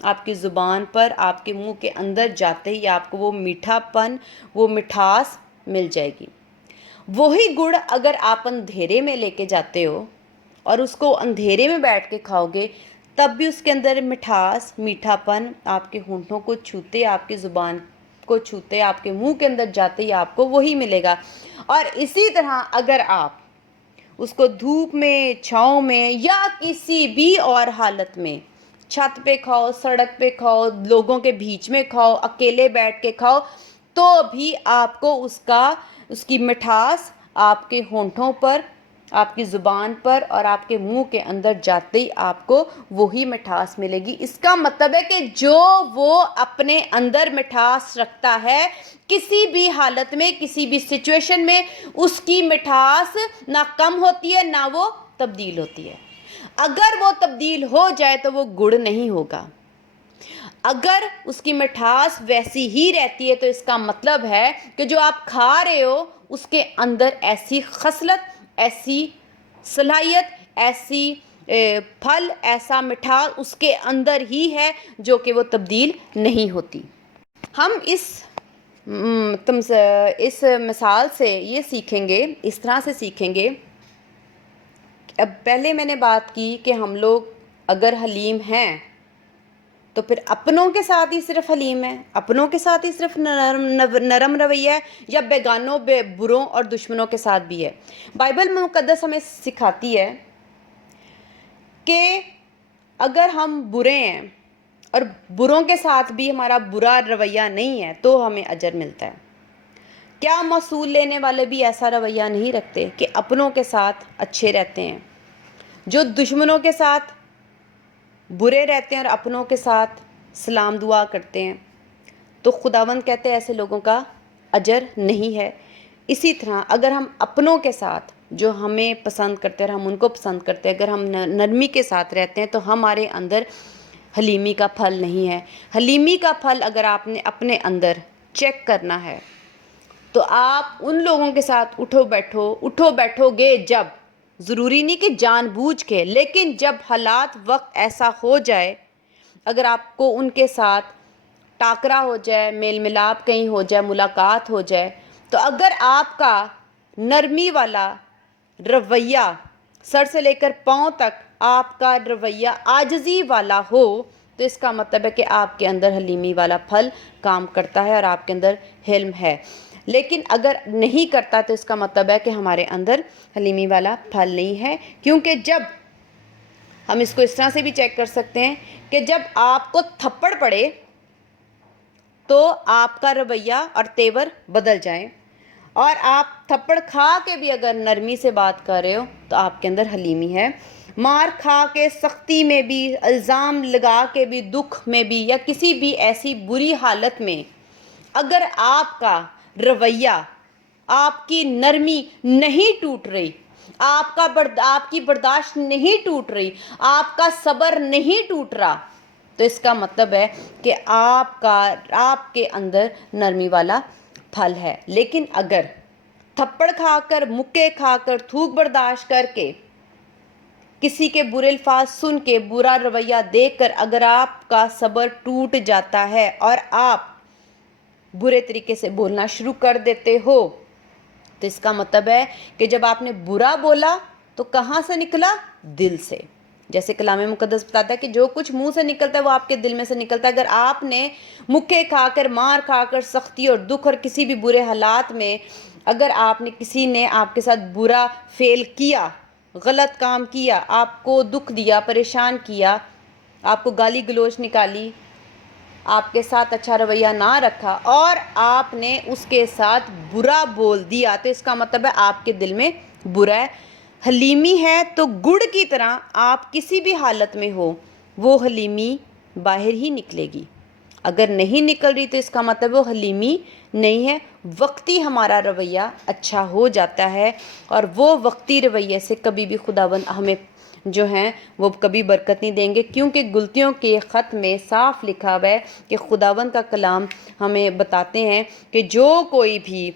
آپ کی زبان پر، آپ کے منہ کے اندر جاتے ہی آپ کو وہ میٹھا پن، وہ مٹھاس مل جائے گی۔ وہی گڑ اگر آپ اندھیرے میں لے کے جاتے ہو اور اس کو اندھیرے میں بیٹھ کے کھاؤ گے، تب بھی اس کے اندر مٹھاس، میٹھا پن آپ کے ہونٹوں کو چھوتے، آپ کی زبان کو چھوتے، آپ کے منہ کے اندر جاتے ہی آپ کو وہی ملے گا۔ اور اسی طرح اگر آپ اس کو دھوپ میں، چھاؤں میں یا کسی بھی اور حالت میں، چھت پہ کھاؤ، سڑک پہ کھاؤ، لوگوں کے بیچ میں کھاؤ، اکیلے بیٹھ کے کھاؤ، تو بھی آپ کو اس کی مٹھاس آپ کے ہونٹوں پر، آپ کی زبان پر اور آپ کے منہ کے اندر جاتے ہی آپ کو وہی مٹھاس ملے گی۔ اس کا مطلب ہے کہ جو وہ اپنے اندر مٹھاس رکھتا ہے، کسی بھی حالت میں، کسی بھی سچویشن میں، اس کی مٹھاس نہ کم ہوتی ہے نہ وہ تبدیل ہوتی ہے۔ اگر وہ تبدیل ہو جائے تو وہ گڑ نہیں ہوگا۔ اگر اس کی مٹھاس ویسی ہی رہتی ہے تو اس کا مطلب ہے کہ جو آپ کھا رہے ہو اس کے اندر ایسی خصلت، ایسی صلاحیت، ایسی پھل، ایسا مٹھاس اس کے اندر ہی ہے جو کہ وہ تبدیل نہیں ہوتی۔ ہم اس مثال سے یہ سیکھیں گے، اس طرح سے سیکھیں گے۔ اب پہلے میں نے بات کی کہ ہم لوگ اگر حلیم ہیں تو پھر اپنوں کے ساتھ ہی صرف حلیم ہے، اپنوں کے ساتھ ہی صرف نرم رویہ ہے، یا بیگانوں، بروں اور دشمنوں کے ساتھ بھی ہے۔ بائبل مقدس ہمیں سکھاتی ہے کہ اگر ہم برے ہیں اور بروں کے ساتھ بھی ہمارا برا رویہ نہیں ہے تو ہمیں اجر ملتا ہے۔ کیا موصول لینے والے بھی ایسا رویہ نہیں رکھتے کہ اپنوں کے ساتھ اچھے رہتے ہیں، جو دشمنوں کے ساتھ برے رہتے ہیں اور اپنوں کے ساتھ سلام دعا کرتے ہیں؟ تو خداوند کہتے ہیں ایسے لوگوں کا اجر نہیں ہے۔ اسی طرح اگر ہم اپنوں کے ساتھ، جو ہمیں پسند کرتے ہیں اور ہم ان کو پسند کرتے ہیں، اگر ہم نرمی کے ساتھ رہتے ہیں تو ہمارے اندر حلیمی کا پھل نہیں ہے۔ حلیمی کا پھل اگر آپ نے اپنے اندر چیک کرنا ہے تو آپ ان لوگوں کے ساتھ اٹھو بیٹھو گے، جب ضروری نہیں کہ جان بوجھ کے، لیکن جب حالات وقت ایسا ہو جائے، اگر آپ کو ان کے ساتھ ٹاکرا ہو جائے، میل ملاپ کہیں ہو جائے، ملاقات ہو جائے، تو اگر آپ کا نرمی والا رویہ سر سے لے کر پاؤں تک آپ کا رویہ عاجزی والا ہو تو اس کا مطلب ہے کہ آپ کے اندر حلیمی والا پھل کام کرتا ہے اور آپ کے اندر حلم ہے۔ لیکن اگر نہیں کرتا تو اس کا مطلب ہے کہ ہمارے اندر حلیمی والا پھل نہیں ہے، کیونکہ جب ہم اس کو اس طرح سے بھی چیک کر سکتے ہیں کہ جب آپ کو تھپڑ پڑے تو آپ کا رویہ اور تیور بدل جائیں، اور آپ تھپڑ کھا کے بھی اگر نرمی سے بات کر رہے ہو تو آپ کے اندر حلیمی ہے۔ مار کھا کے، سختی میں بھی، الزام لگا کے بھی، دکھ میں بھی، یا کسی بھی ایسی بری حالت میں اگر آپ کا رویہ، آپ کی نرمی نہیں ٹوٹ رہی، آپ کی برداشت نہیں ٹوٹ رہی، آپ کا صبر نہیں ٹوٹ رہا، تو اس کا مطلب ہے کہ آپ کے اندر نرمی والا پھل ہے۔ لیکن اگر تھپڑ کھا کر، مکے کھا کر، تھوک برداشت کر کے، کسی کے برے الفاظ سن کے، برا رویہ دیکھ کر اگر آپ کا صبر ٹوٹ جاتا ہے اور آپ برے طریقے سے بولنا شروع کر دیتے ہو، تو اس کا مطلب ہے کہ جب آپ نے برا بولا تو کہاں سے نکلا؟ دل سے۔ جیسے کلام مقدس بتاتا ہے کہ جو کچھ منہ سے نکلتا ہے وہ آپ کے دل میں سے نکلتا ہے۔ اگر آپ نے مکے کھا کر، مار کھا کر، سختی اور دکھ اور کسی بھی برے حالات میں اگر کسی نے آپ کے ساتھ برا فعل کیا، غلط کام کیا، آپ کو دکھ دیا، پریشان کیا، آپ کو گالی گلوچ نکالی، آپ کے ساتھ اچھا رویہ نہ رکھا اور آپ نے اس کے ساتھ برا بول دیا، تو اس کا مطلب ہے آپ کے دل میں برا ہے۔ حلیمی ہے تو گڑ کی طرح آپ کسی بھی حالت میں ہو، وہ حلیمی باہر ہی نکلے گی۔ اگر نہیں نکل رہی تو اس کا مطلب وہ حلیمی نہیں ہے۔ وقتی ہمارا رویہ اچھا ہو جاتا ہے، اور وہ وقتی رویے سے کبھی بھی خداوند ہمیں جو ہیں وہ کبھی برکت نہیں دیں گے، کیونکہ گلتیوں کے خط میں صاف لکھا ہوا ہے کہ خداوند کا کلام ہمیں بتاتے ہیں کہ جو کوئی بھی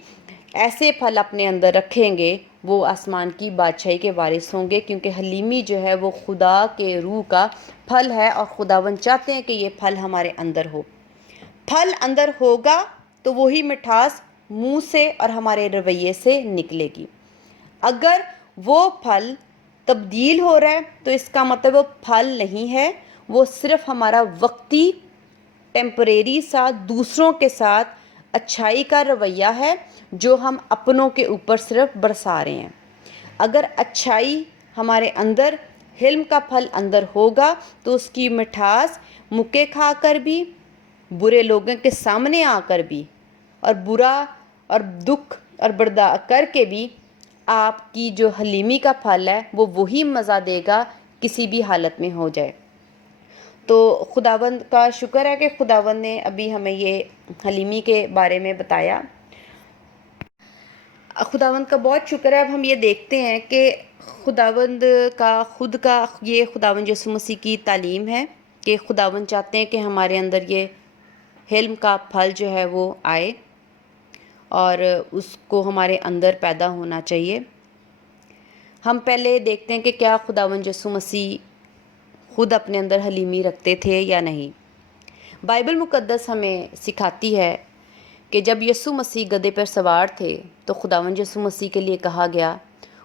ایسے پھل اپنے اندر رکھیں گے وہ آسمان کی بادشاہی کے وارث ہوں گے، کیونکہ حلیمی جو ہے وہ خدا کے روح کا پھل ہے، اور خداوند چاہتے ہیں کہ یہ پھل ہمارے اندر ہو۔ پھل اندر ہوگا تو وہی مٹھاس منہ سے اور ہمارے رویے سے نکلے گی۔ اگر وہ پھل تبدیل ہو رہا ہے تو اس کا مطلب وہ پھل نہیں ہے، وہ صرف ہمارا وقتی ٹیمپریری سا دوسروں کے ساتھ اچھائی کا رویہ ہے جو ہم اپنوں کے اوپر صرف برسا رہے ہیں۔ اگر اچھائی ہمارے اندر، حلم کا پھل اندر ہوگا تو اس کی مٹھاس مکے کھا کر بھی، برے لوگوں کے سامنے آ کر بھی، اور برا اور دکھ اور برداشت کر کے بھی آپ کی جو حلیمی کا پھل ہے وہ وہی مزہ دے گا کسی بھی حالت میں ہو جائے۔ تو خداوند کا شکر ہے کہ خداوند نے ابھی ہمیں یہ حلیمی کے بارے میں بتایا۔ خداوند کا بہت شکر ہے۔ اب ہم یہ دیکھتے ہیں کہ خداوند کا خود کا یہ خداوند یسوع مسیح کی تعلیم ہے کہ خداوند چاہتے ہیں کہ ہمارے اندر یہ حلم کا پھل جو ہے وہ آئے، اور اس کو ہمارے اندر پیدا ہونا چاہیے۔ ہم پہلے دیکھتے ہیں کہ کیا خداوند یسوع مسیح خود اپنے اندر حلیمی رکھتے تھے یا نہیں۔ بائبل مقدس ہمیں سکھاتی ہے کہ جب یسوع مسیح گدھے پر سوار تھے تو خداوند یسوع مسیح کے لیے کہا گیا،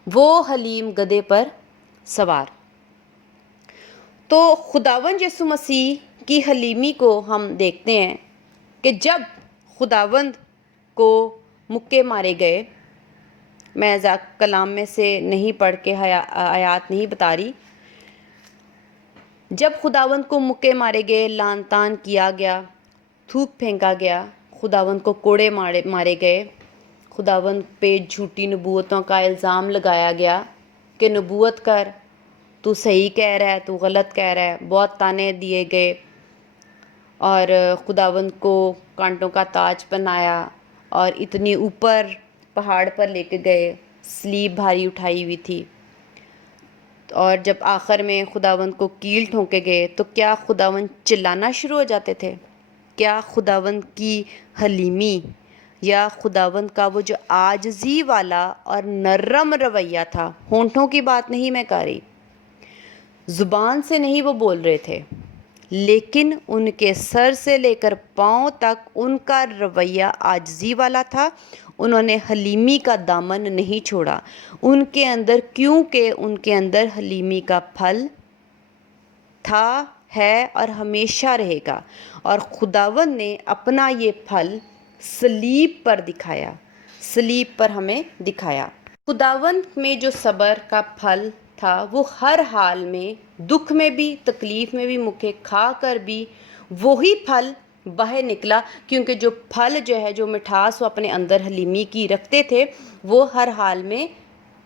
وہ حلیم گدھے پر سوار۔ تو خداوند یسوع مسیح کی حلیمی کو ہم دیکھتے ہیں کہ جب خداوند کو مکے مارے گئے، میں کلام میں سے نہیں پڑھ کے آیات نہیں بتا رہی، جب خداوند کو مکے مارے گئے، لعن طعن کیا گیا، تھوک پھینکا گیا، خداوند کو کوڑے مارے گئے، خداوند پہ جھوٹی نبوتوں کا الزام لگایا گیا کہ نبوت کر، تو صحیح کہہ رہا ہے، تو غلط کہہ رہا ہے، بہت طعنے دیے گئے، اور خداوند کو کانٹوں کا تاج پہنایا اور اتنی اوپر پہاڑ پر لے کے گئے، صلیب بھاری اٹھائی ہوئی تھی، اور جب آخر میں خداوند کو کیل ٹھونکے گئے تو کیا خداوند چلانا شروع ہو جاتے تھے؟ کیا خداوند کی حلیمی یا خداوند کا وہ جو عاجزی والا اور نرم رویہ تھا، ہونٹوں کی بات نہیں میں کر رہی، زبان سے نہیں وہ بول رہے تھے، لیکن ان کے سر سے لے کر پاؤں تک ان کا رویہ عاجزی والا تھا۔ انہوں نے حلیمی کا دامن نہیں چھوڑا ان کے اندر، کیونکہ ان کے اندر حلیمی کا پھل تھا، ہے اور ہمیشہ رہے گا، اور خداوند نے اپنا یہ پھل صلیب پر دکھایا، صلیب پر ہمیں دکھایا۔ خداوند میں جو صبر کا پھل تھا وہ ہر حال میں، دکھ میں بھی، تکلیف میں بھی، مکے کھا کر بھی وہی پھل باہر نکلا، کیونکہ جو پھل جو ہے، جو مٹھاس وہ اپنے اندر حلیمی کی رکھتے تھے، وہ ہر حال میں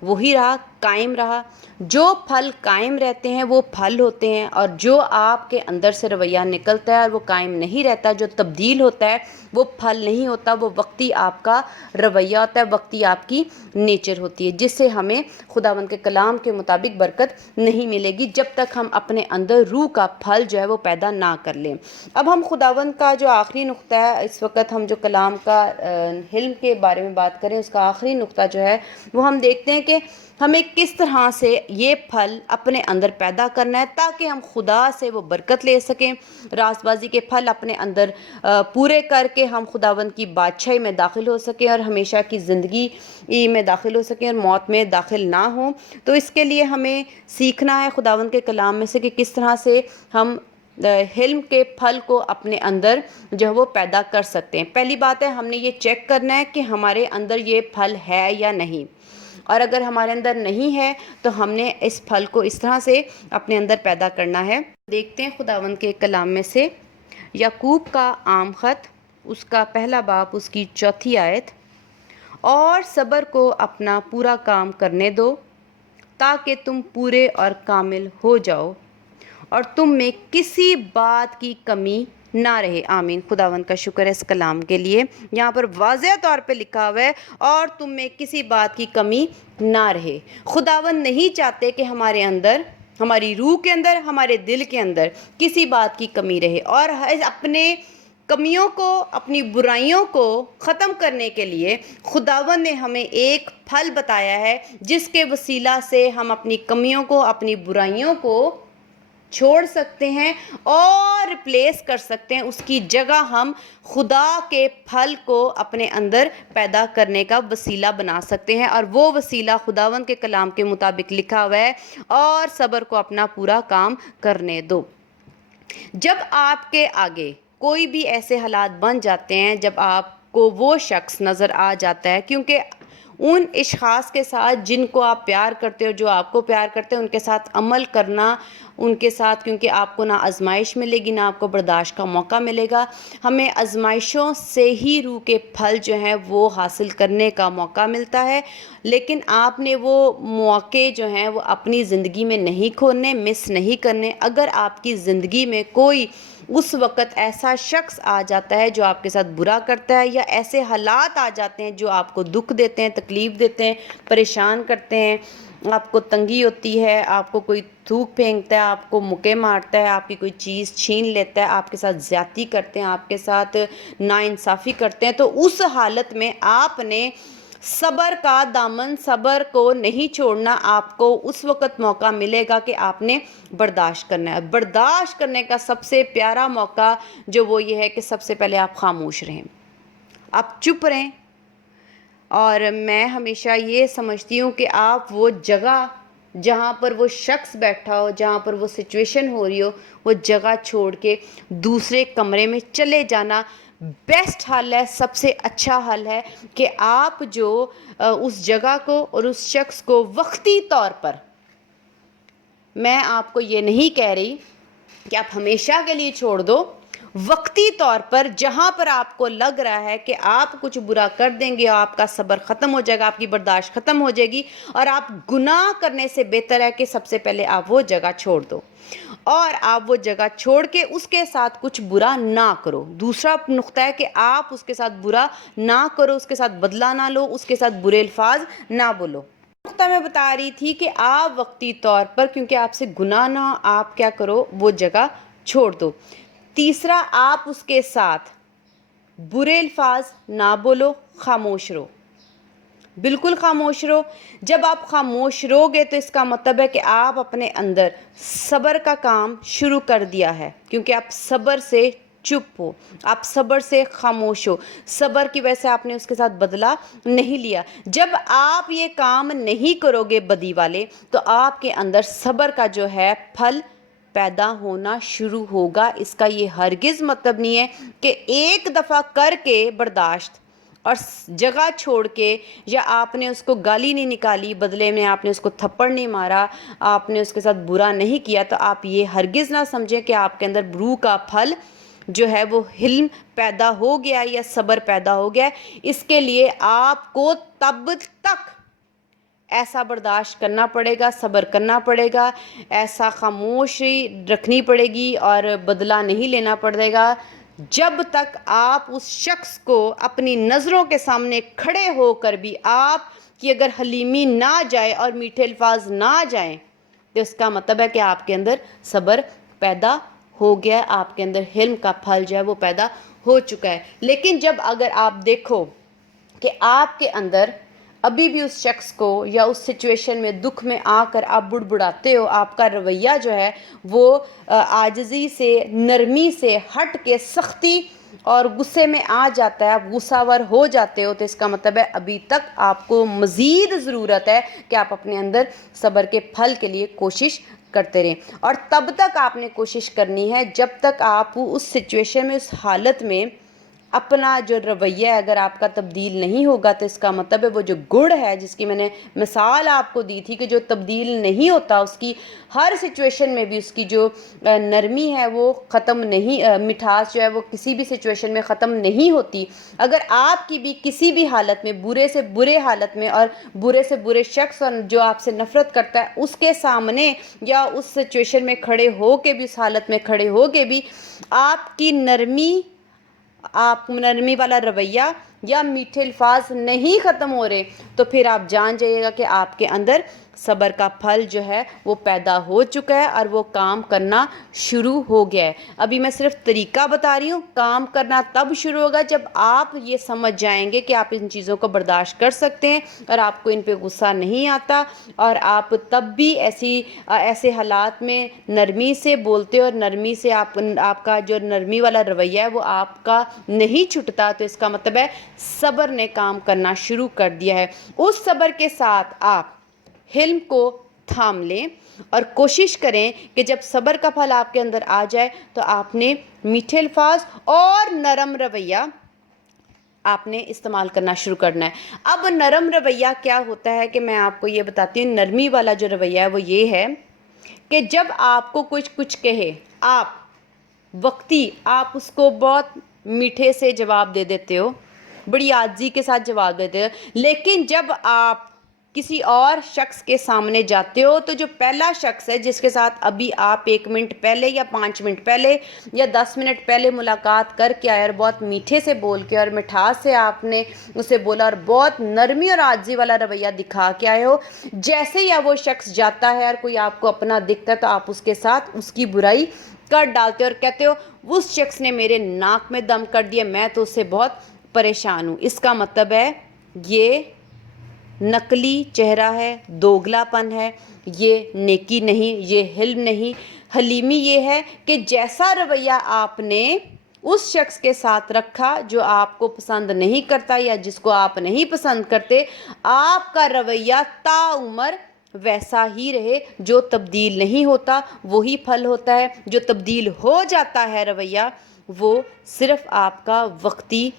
وہی رہا، قائم رہا۔ جو پھل قائم رہتے ہیں وہ پھل ہوتے ہیں، اور جو آپ کے اندر سے رویہ نکلتا ہے اور وہ قائم نہیں رہتا، جو تبدیل ہوتا ہے، وہ پھل نہیں ہوتا، وہ وقتی آپ کا رویہ ہوتا ہے، وقتی آپ کی نیچر ہوتی ہے، جس سے ہمیں خداوند کے کلام کے مطابق برکت نہیں ملے گی جب تک ہم اپنے اندر روح کا پھل جو ہے وہ پیدا نہ کر لیں۔ اب ہم خداوند کا جو آخری نقطہ ہے، اس وقت ہم جو کلام کا حلم کے بارے میں بات کریں، اس کا آخری نقطہ جو ہے وہ ہم دیکھتے ہیں کہ ہمیں کس طرح سے یہ پھل اپنے اندر پیدا کرنا ہے تاکہ ہم خدا سے وہ برکت لے سکیں، راست بازی کے پھل اپنے اندر پورے کر کے ہم خداوند کی بادشاہی میں داخل ہو سکیں اور ہمیشہ کی زندگی میں داخل ہو سکیں اور موت میں داخل نہ ہوں۔ تو اس کے لیے ہمیں سیکھنا ہے خداوند کے کلام میں سے کہ کس طرح سے ہم حلم کے پھل کو اپنے اندر جو ہے وہ پیدا کر سکتے ہیں۔ پہلی بات ہے، ہم نے یہ چیک کرنا ہے کہ ہمارے اندر یہ پھل ہے یا نہیں، اور اگر ہمارے اندر نہیں ہے تو ہم نے اس پھل کو اس طرح سے اپنے اندر پیدا کرنا ہے۔ دیکھتے ہیں خداوند کے کلام میں سے یعقوب کا عام خط، اس کا پہلا باب، اس کی 4 آیت، اور صبر کو اپنا پورا کام کرنے دو تاکہ تم پورے اور کامل ہو جاؤ اور تم میں کسی بات کی کمی نہ رہے۔ آمین۔ خداوند کا شکر ہے اس کلام کے لیے۔ یہاں پر واضح طور پہ لکھا ہوا ہے، اور تم میں کسی بات کی کمی نہ رہے۔ خداوند نہیں چاہتے کہ ہمارے اندر، ہماری روح کے اندر، ہمارے دل کے اندر کسی بات کی کمی رہے، اور اپنے کمیوں کو، اپنی برائیوں کو ختم کرنے کے لیے خداوند نے ہمیں ایک پھل بتایا ہے جس کے وسیلہ سے ہم اپنی کمیوں کو، اپنی برائیوں کو چھوڑ سکتے ہیں اور ریپلیس کر سکتے ہیں۔ اس کی جگہ ہم خدا کے پھل کو اپنے اندر پیدا کرنے کا وسیلہ بنا سکتے ہیں، اور وہ وسیلہ خداوند کے کلام کے مطابق لکھا ہوا ہے، اور صبر کو اپنا پورا کام کرنے دو۔ جب آپ کے آگے کوئی بھی ایسے حالات بن جاتے ہیں، جب آپ کو وہ شخص نظر آ جاتا ہے، کیونکہ ان اشخاص کے ساتھ جن کو آپ پیار کرتے ہو، جو آپ کو پیار کرتے ہیں، ان کے ساتھ عمل کرنا، ان کے ساتھ، کیونکہ آپ کو نہ آزمائش ملے گی، نہ آپ کو برداشت کا موقع ملے گا۔ ہمیں آزمائشوں سے ہی روح کے پھل جو ہیں وہ حاصل کرنے کا موقع ملتا ہے، لیکن آپ نے وہ مواقع جو ہیں وہ اپنی زندگی میں نہیں کھونے، مس نہیں کرنے۔ اگر آپ کی زندگی میں کوئی اس وقت ایسا شخص آ جاتا ہے جو آپ کے ساتھ برا کرتا ہے، یا ایسے حالات آ جاتے ہیں جو آپ کو دکھ دیتے ہیں، تکلیف دیتے ہیں، پریشان کرتے ہیں، آپ کو تنگی ہوتی ہے، آپ کو کوئی تھوک پھینکتا ہے، آپ کو مکے مارتا ہے، آپ کی کوئی چیز چھین لیتا ہے، آپ کے ساتھ زیادتی کرتے ہیں، آپ کے ساتھ ناانصافی کرتے ہیں، تو اس حالت میں آپ نے صبر کا دامن، صبر کو نہیں چھوڑنا۔ آپ کو اس وقت موقع ملے گا کہ آپ نے برداشت کرنا ہے۔ برداشت کرنے کا سب سے پیارا موقع جو وہ یہ ہے کہ سب سے پہلے آپ خاموش رہیں، آپ چپ رہیں۔ اور میں ہمیشہ یہ سمجھتی ہوں کہ آپ وہ جگہ جہاں پر وہ شخص بیٹھا ہو، جہاں پر وہ سچویشن ہو رہی ہو، وہ جگہ چھوڑ کے دوسرے کمرے میں چلے جانا بیسٹ حل ہے، سب سے اچھا حل ہے کہ آپ جو اس جگہ کو اور اس شخص کو وقتی طور پر، میں آپ کو یہ نہیں کہہ رہی کہ آپ ہمیشہ کے لیے چھوڑ دو، وقتی طور پر جہاں پر آپ کو لگ رہا ہے کہ آپ کچھ برا کر دیں گے، آپ کا صبر ختم ہو جائے گا، آپ کی برداشت ختم ہو جائے گی، اور آپ گناہ کرنے سے بہتر ہے کہ سب سے پہلے آپ وہ جگہ چھوڑ دو، اور آپ وہ جگہ چھوڑ کے اس کے ساتھ کچھ برا نہ کرو۔ دوسرا نقطہ ہے کہ آپ اس کے ساتھ برا نہ کرو، اس کے ساتھ بدلہ نہ لو، اس کے ساتھ برے الفاظ نہ بولو۔ نقطہ میں بتا رہی تھی کہ آپ وقتی طور پر، کیونکہ آپ سے گناہ نہ ہو، آپ کیا کرو، وہ جگہ چھوڑ دو۔ تیسرا، آپ اس کے ساتھ برے الفاظ نہ بولو، خاموش رہو، بالکل خاموش رہو۔ جب آپ خاموش رہو گے تو اس کا مطلب ہے کہ آپ اپنے اندر صبر کا کام شروع کر دیا ہے، کیونکہ آپ صبر سے چپ ہو، آپ صبر سے خاموش ہو، صبر کی وجہ سے آپ نے اس کے ساتھ بدلہ نہیں لیا۔ جب آپ یہ کام نہیں کرو گے بدی والے، تو آپ کے اندر صبر کا جو ہے پھل پیدا ہونا شروع ہوگا۔ اس کا یہ ہرگز مطلب نہیں ہے کہ ایک دفعہ کر کے برداشت اور جگہ چھوڑ کے، یا آپ نے اس کو گالی نہیں نکالی، بدلے میں آپ نے اس کو تھپڑ نہیں مارا، آپ نے اس کے ساتھ برا نہیں کیا، تو آپ یہ ہرگز نہ سمجھیں کہ آپ کے اندر روح کا پھل جو ہے وہ حلم پیدا ہو گیا یا صبر پیدا ہو گیا۔ اس کے لیے آپ کو تب تک ایسا برداشت کرنا پڑے گا، صبر کرنا پڑے گا، ایسا خاموشی رکھنی پڑے گی اور بدلہ نہیں لینا پڑے گا، جب تک آپ اس شخص کو اپنی نظروں کے سامنے کھڑے ہو کر بھی آپ کی اگر حلیمی نہ جائے اور میٹھے الفاظ نہ جائیں، تو اس کا مطلب ہے کہ آپ کے اندر صبر پیدا ہو گیا ہے، آپ کے اندر حلم کا پھل جو ہے وہ پیدا ہو چکا ہے۔ لیکن جب اگر آپ دیکھو کہ آپ کے اندر ابھی بھی اس شخص کو یا اس سچویشن میں، دکھ میں آ کر آپ بڑبڑاتے ہو، آپ کا رویہ جو ہے وہ عاجزی سے، نرمی سے ہٹ کے سختی اور غصے میں آ جاتا ہے، آپ غصہ ور ہو جاتے ہو، تو اس کا مطلب ہے ابھی تک آپ کو مزید ضرورت ہے کہ آپ اپنے اندر صبر کے پھل کے لیے کوشش کرتے رہیں۔ اور تب تک آپ نے کوشش کرنی ہے جب تک آپ اس سچویشن میں، اس حالت میں اپنا جو رویہ ہے اگر آپ کا تبدیل نہیں ہوگا، تو اس کا مطلب ہے وہ جو گڑ ہے جس کی میں نے مثال آپ کو دی تھی کہ جو تبدیل نہیں ہوتا، اس کی ہر سچویشن میں بھی اس کی جو نرمی ہے وہ ختم نہیں، مٹھاس جو ہے وہ کسی بھی سچویشن میں ختم نہیں ہوتی۔ اگر آپ کی بھی کسی بھی حالت میں، برے سے برے حالت میں، اور برے سے برے شخص اور جو آپ سے نفرت کرتا ہے اس کے سامنے یا اس سچویشن میں کھڑے ہو کے بھی، اس حالت میں کھڑے ہو کے بھی، آپ کی نرمی، آپ نرمی والا رویہ یا میٹھے الفاظ نہیں ختم ہو رہے تو پھر آپ جان جائیے گا کہ آپ کے اندر صبر کا پھل جو ہے وہ پیدا ہو چکا ہے اور وہ کام کرنا شروع ہو گیا ہے۔ ابھی میں صرف طریقہ بتا رہی ہوں، کام کرنا تب شروع ہوگا جب آپ یہ سمجھ جائیں گے کہ آپ ان چیزوں کو برداشت کر سکتے ہیں اور آپ کو ان پہ غصہ نہیں آتا، اور آپ تب بھی ایسے حالات میں نرمی سے بولتے اور نرمی سے آپ کا جو نرمی والا رویہ ہے وہ آپ کا نہیں چھٹتا، تو اس کا مطلب ہے صبر نے کام کرنا شروع کر دیا ہے۔ اس صبر کے ساتھ آپ حلم کو تھام لیں اور کوشش کریں کہ جب صبر کا پھل آپ کے اندر آ جائے تو آپ نے میٹھے الفاظ اور نرم رویہ آپ نے استعمال کرنا شروع کرنا ہے۔ اب نرم رویہ کیا ہوتا ہے کہ میں آپ کو یہ بتاتی ہوں۔ نرمی والا جو رویہ ہے وہ یہ ہے کہ جب آپ کو کچھ کہے، آپ وقتی آپ اس کو بہت میٹھے سے جواب دے دیتے ہو، بڑی عاجزی کے ساتھ جواب دیتے ہو، لیکن جب آپ کسی اور شخص کے سامنے جاتے ہو تو جو پہلا شخص ہے جس کے ساتھ ابھی آپ 1 منٹ پہلے یا 5 منٹ پہلے یا 10 منٹ پہلے ملاقات کر کے آئے اور بہت میٹھے سے بول کے اور مٹھاس سے آپ نے اسے بولا اور بہت نرمی اور عاجزی والا رویہ دکھا کے آئے ہو، جیسے ہی وہ شخص جاتا ہے اور کوئی آپ کو اپنا دکھتا ہے تو آپ اس کے ساتھ اس کی برائی کر ڈالتے ہو اور کہتے ہو اس شخص نے میرے ناک میں دم کر دیا، میں تو اس سے بہت پریشان ہوں۔ اس کا مطلب ہے یہ نقلی چہرہ ہے، دوگلا پن ہے، یہ نیکی نہیں، یہ حلم نہیں۔ حلیمی یہ ہے کہ جیسا رویہ آپ نے اس شخص کے ساتھ رکھا جو آپ کو پسند نہیں کرتا یا جس کو آپ نہیں پسند کرتے، آپ کا رویہ تا عمر ویسا ہی رہے۔ جو تبدیل نہیں ہوتا وہی پھل ہوتا ہے، جو تبدیل ہو جاتا ہے رویہ وہ صرف آپ کا وقتی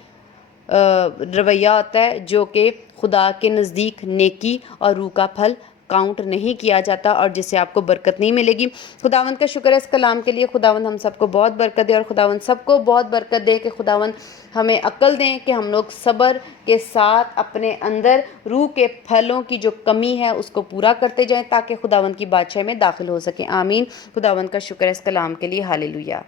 رویہ ہوتا ہے جو کہ خدا کے نزدیک نیکی اور روح کا پھل کاؤنٹ نہیں کیا جاتا اور جس سے آپ کو برکت نہیں ملے گی۔ خداوند کا شکر ہے اس کلام کے لیے۔ خداوند ہم سب کو بہت برکت دے اور خداوند سب کو بہت برکت دے کہ خداوند ہمیں عقل دیں کہ ہم لوگ صبر کے ساتھ اپنے اندر روح کے پھلوں کی جو کمی ہے اس کو پورا کرتے جائیں تاکہ خداوند کی بادشاہی میں داخل ہو سکیں۔ آمین۔ خداوند کا شکر ہے اس کلام کے لیے۔ ہالےلویا۔